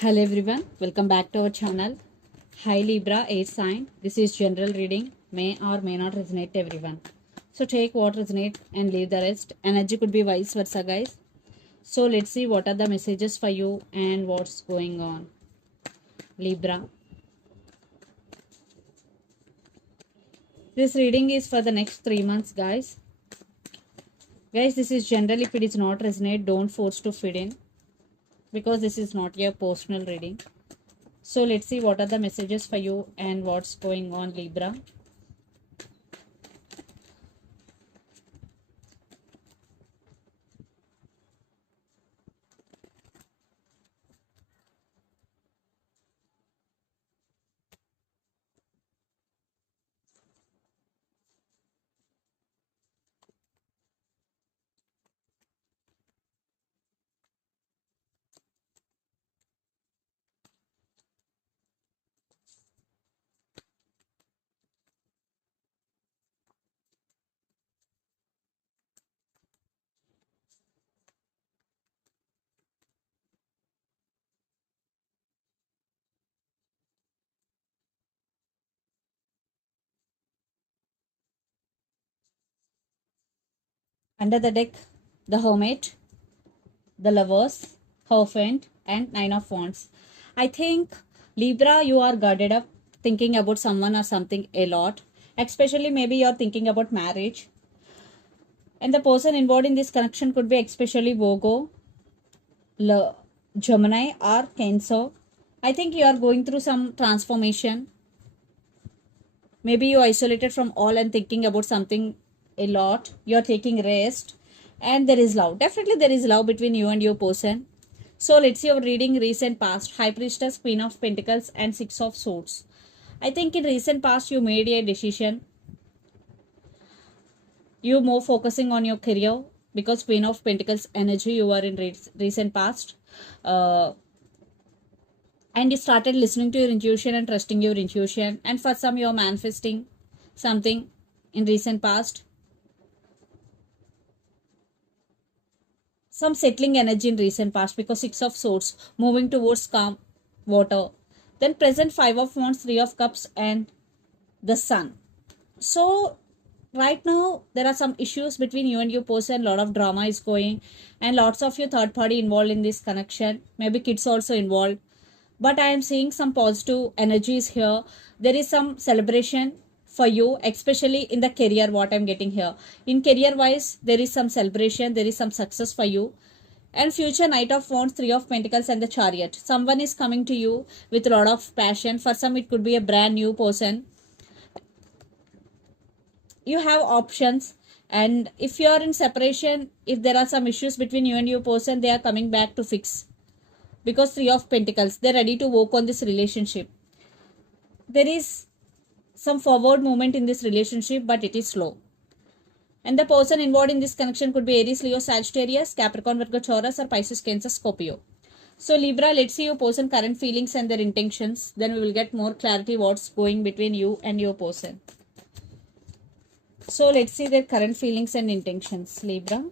Hello everyone, welcome back to our channel. Hi Libra, air sign. This is general reading. May or may not resonate to everyone. So take what resonate and leave the rest. Energy could be vice versa, guys. So let's see what are the messages for you and what's going on. Libra. This reading is for the next 3 months, guys. Guys, this is general. If it is not resonate, don't force to fit in because this is not your personal reading. So let's see what are the messages for you and what's going on, Libra. Under the deck, the Hermit, the Lovers, Hierophant, and Nine of Wands. I think, Libra, you are guarded up thinking about someone or something a lot. Especially, maybe you're thinking about marriage. And the person involved in this connection could be especially Virgo, Gemini, or Cancer. I think you are going through some transformation. Maybe you isolated from all and thinking about something a lot. You're taking rest. And there is love. Definitely there is love between you and your person. So let's see our reading recent past. High Priestess, Queen of Pentacles, and Six of Swords. I think in recent past you made a decision. You more focusing on your career because Queen of Pentacles energy you are in recent past. And you started listening to your intuition and trusting your intuition. And for some you're manifesting something in recent past. Some settling energy in recent past because Six of Swords moving towards calm water. Then present Five of Wands, Three of Cups, and the Sun. So right now there are some issues between you and your person. Lot of drama is going and lots of your third party involved in this connection. Maybe kids also involved. But I am seeing some positive energies here. There is some celebration for you, especially in the career, what I'm getting here. In career wise, there is some celebration, there is some success for you. And future Knight of Wands, Three of Pentacles, and the Chariot. Someone is coming to you with a lot of passion. For some, it could be a brand new person. You have options. And if you are in separation, if there are some issues between you and your person, they are coming back to fix. Because Three of Pentacles, they're ready to work on this relationship. There is some forward movement in this relationship, but it is slow. And the person involved in this connection could be Aries, Leo, Sagittarius, Capricorn, Virgo, Taurus, or Pisces, Cancer, Scorpio. So Libra, let's see your person current feelings and their intentions. Then we will get more clarity what's going between you and your person. So let's see their current feelings and intentions, Libra.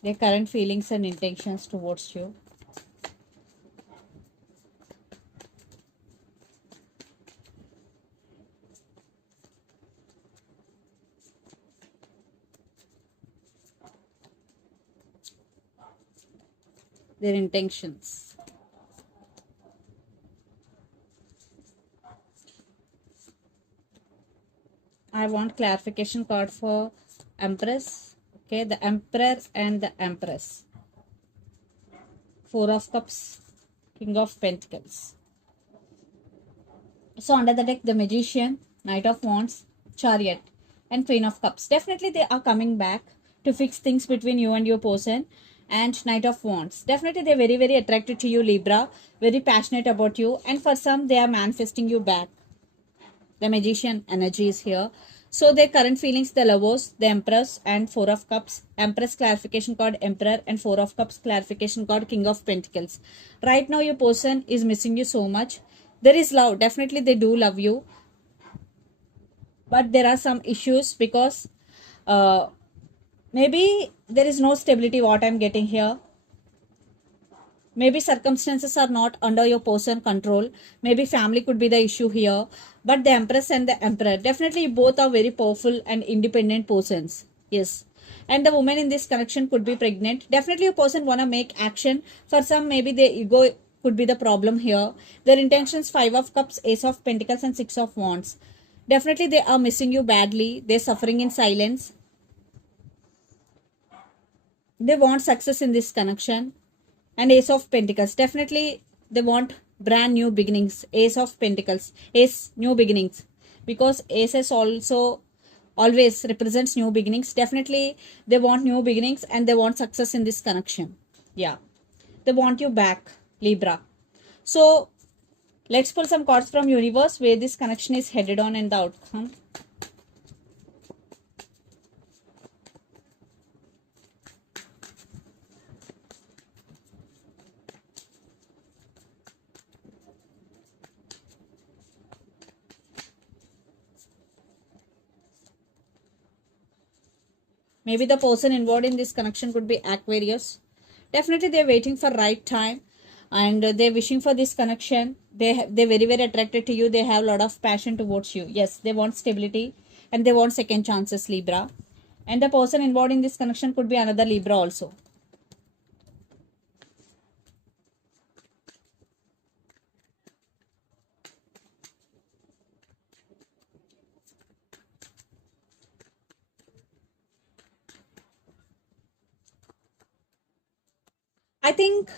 Their current feelings and intentions towards you. Their intentions. I want clarification card for Empress. Okay, the Emperor and the Empress. Four of Cups, King of Pentacles. So under the deck, the Magician, Knight of Wands, Chariot, and Queen of Cups. Definitely they are coming back to fix things between you and your person. And Knight of Wands. Definitely they're very, very attracted to you, Libra. Very passionate about you. And for some, they are manifesting you back. The Magician energy is here. So their current feelings, the lovers, the Empress and Four of Cups. Empress clarification card Emperor and Four of Cups clarification card King of Pentacles. Right now your person is missing you so much. There is love. Definitely they do love you. But there are some issues because maybe there is no stability what I'm getting here. Maybe circumstances are not under your person control. Maybe family could be the issue here. But the Empress and the Emperor, definitely both are very powerful and independent persons. Yes. And the woman in this connection could be pregnant. Definitely a person want to make action. For some, maybe their ego could be the problem here. Their intentions, Five of Cups, Ace of Pentacles and Six of Wands. Definitely they are missing you badly. They're suffering in silence. They want success in this connection. And Ace of Pentacles, definitely they want brand new beginnings. Ace of Pentacles, Ace, new beginnings, because Aces also always represents new beginnings. Definitely they want new beginnings and they want success in this connection. Yeah, they want you back, Libra. So let's pull some cards from universe where this connection is headed on and the outcome. Maybe the person involved in this connection could be Aquarius. Definitely they're waiting for right time and they're wishing for this connection. They're very, very attracted to you. They have a lot of passion towards you. Yes, they want stability and they want second chances, Libra. And the person involved in this connection could be another Libra also. I think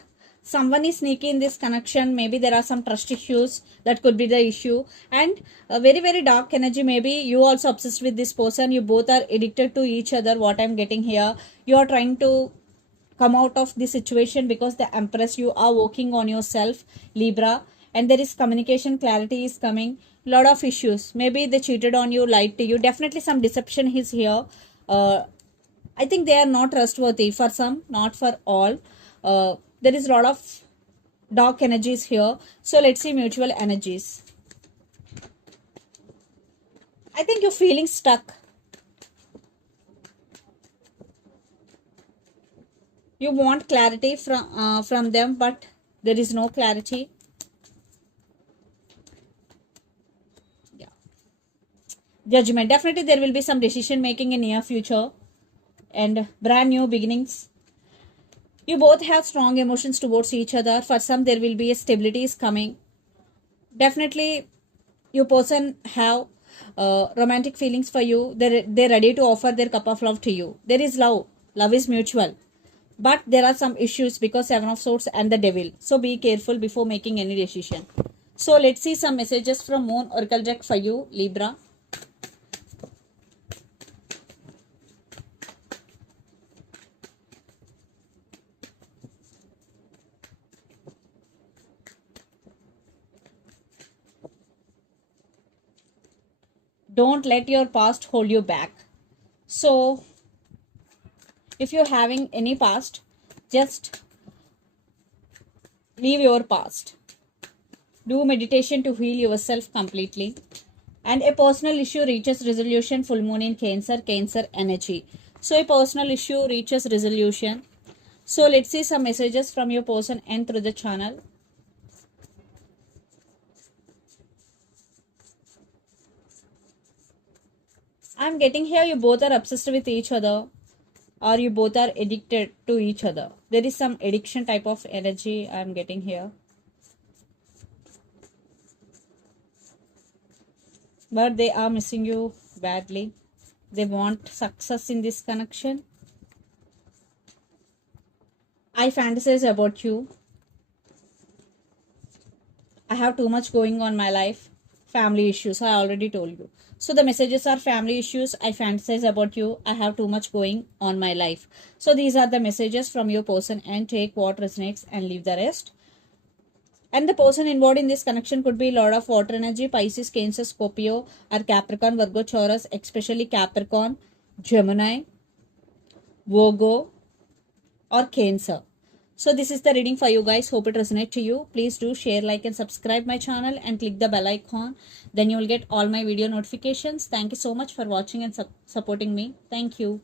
someone is sneaky in this connection. Maybe there are some trust issues that could be the issue, and a very, very dark energy. Maybe you also obsessed with this person. You both are addicted to each other. What I'm getting here, you are trying to come out of the situation because the Empress, you are working on yourself, Libra, and there is communication clarity is coming. Lot of issues. Maybe they cheated on you, lied to you. Definitely some deception is here. I think they are not trustworthy for some, not for all. There is a lot of dark energies here. So let's see mutual energies. I think you're feeling stuck. You want clarity from them, but there is no clarity. Yeah. Judgment. Definitely there will be some decision making in near future and brand new beginnings. You both have strong emotions towards each other. For some, there will be a stability is coming. Definitely, your person have romantic feelings for you. They're ready to offer their cup of love to you. There is love. Love is mutual. But there are some issues because Seven of Swords and the Devil. So be careful before making any decision. So let's see some messages from Moon Oracle deck for you, Libra. Don't let your past hold you back. So if you're having any past, just leave your past. Do meditation to heal yourself completely. And a personal issue reaches resolution, full moon in Cancer energy. So a personal issue reaches resolution. So let's see some messages from your person and through the channel. I'm getting here you both are obsessed with each other or you both are addicted to each other. There is some addiction type of energy I'm getting here. But they are missing you badly. They want success in this connection. I fantasize about you. I have too much going on my life. Family issues, I already told you. So the messages are family issues. I fantasize about you. I have too much going on my life. So these are the messages from your person and take what resonates and leave the rest. And the person involved in this connection could be Lord of Water Energy, Pisces, Cancer, Scorpio, or Capricorn, Virgo, Taurus, especially Capricorn, Gemini, Virgo, or Cancer. So this is the reading for you guys. Hope it resonates to you. Please do share, like, and subscribe my channel and click the bell icon. Then you will get all my video notifications. Thank you so much for watching and supporting me. Thank you.